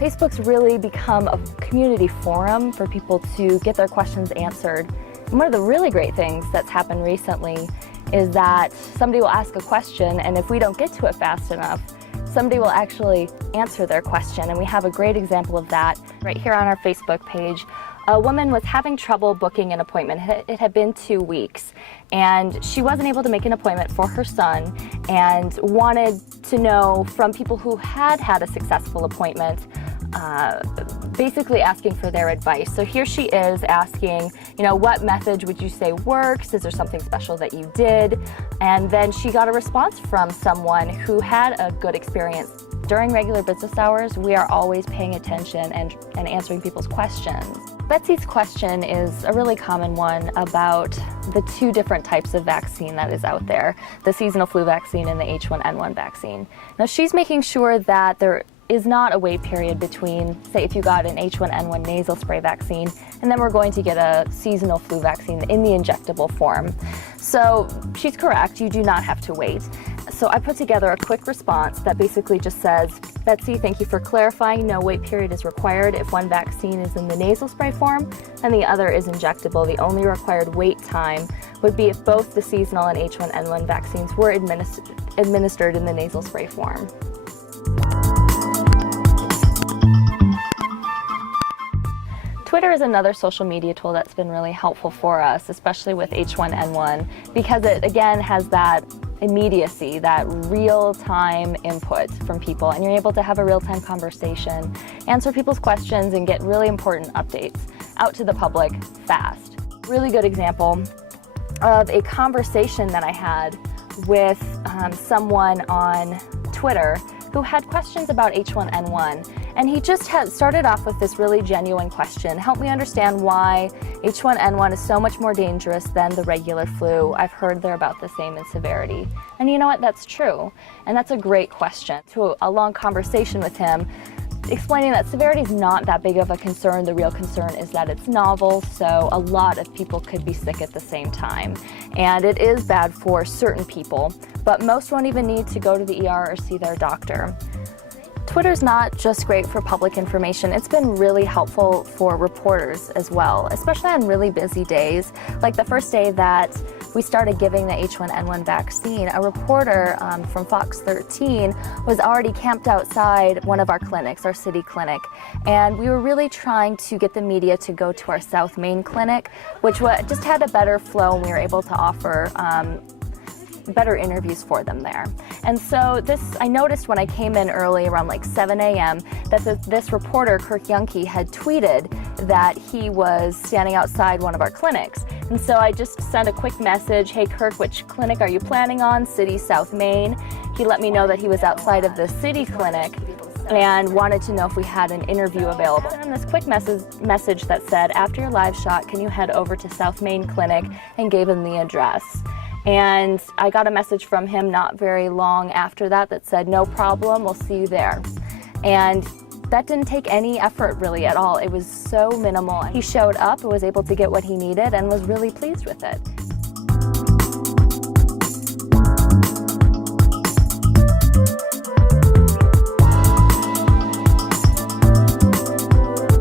Facebook's really become a community forum for people to get their questions answered. And one of the really great things that's happened recently is that somebody will ask a question, and if we don't get to it fast enough, somebody will actually answer their question. And we have a great example of that right here on our Facebook page. A woman was having trouble booking an appointment. It had been 2 weeks, and she wasn't able to make an appointment for her son and wanted to know from people who had had a successful appointment, basically asking for their advice. So here she is asking, what method would you say works? Is there something special that you did? And then she got a response from someone who had a good experience. During regular business hours, we are always paying attention and answering people's questions. Betsy's question is a really common one about the two different types of vaccine that is out there, the seasonal flu vaccine and the H1N1 vaccine. Now she's making sure that there is not a wait period between, say, if you got an H1N1 nasal spray vaccine, and then we're going to get a seasonal flu vaccine in the injectable form. So she's correct, you do not have to wait. So I put together a quick response that basically just says, Betsy, thank you for clarifying. No wait period is required if one vaccine is in the nasal spray form and the other is injectable. The only required wait time would be if both the seasonal and H1N1 vaccines were administered in the nasal spray form. Twitter is another social media tool that's been really helpful for us, especially with H1N1, because it again has that immediacy, that real-time input from people, and you're able to have a real-time conversation, answer people's questions, and get really important updates out to the public fast. Really good example of a conversation that I had with someone on Twitter who had questions about H1N1. And he just started off with this really genuine question: help me understand why H1N1 is so much more dangerous than the regular flu. I've heard they're about the same in severity. And you know what, that's true. And that's a great question. To a long conversation with him, explaining that severity is not that big of a concern. The real concern is that it's novel, so a lot of people could be sick at the same time. And it is bad for certain people, but most won't even need to go to the ER or see their doctor. Twitter's not just great for public information, it's been really helpful for reporters as well, especially on really busy days. Like the first day that we started giving the H1N1 vaccine, a reporter from Fox 13 was already camped outside one of our clinics, our city clinic, and we were really trying to get the media to go to our South Main clinic, which just had a better flow, and we were able to offer better interviews for them there. And so I noticed when I came in early around like 7 a.m. that this reporter, Kirk Youngke, had tweeted that he was standing outside one of our clinics. And so I just sent a quick message, hey Kirk, which clinic are you planning on? City, South Main. He let me know that he was outside of the city clinic and wanted to know if we had an interview available. And this quick message that said, after your live shot, can you head over to South Main Clinic, and gave him the address. And I got a message from him not very long after that said, no problem, we'll see you there. And that didn't take any effort really at all. It was so minimal. He showed up and was able to get what he needed and was really pleased with it.